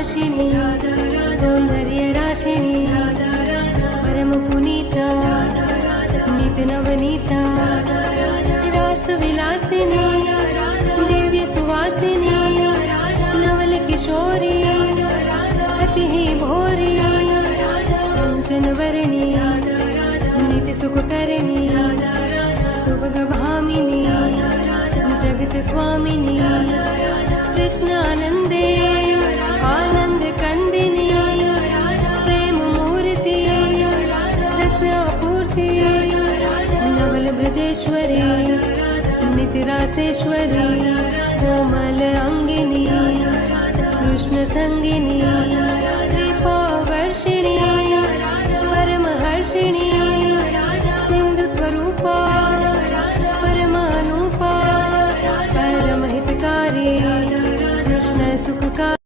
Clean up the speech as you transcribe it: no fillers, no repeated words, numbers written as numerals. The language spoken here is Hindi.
भाषिणी सौंदर्य राशिनी परम पुनीता नित नवनीता रास विलासिनी दिव्य सुवासिनी नवल किशोरी अति ही भोरी कंचन वर्णी नित्य सुख करणी सुभग भामिनी जगत स्वामिनी कृष्णानंदे आनंद कंदिनी प्रेम मूर्ति रस आपूर्ति नवल ब्रजेश्वरी नित्य रासेश्वरी कोमल अंगिनी कृष्ण संगिनी कृपावर्षिणी परमहर्षिणी सिंधु स्वरूपा परमानुपा परमहितकारी कृष्ण सुखकारी।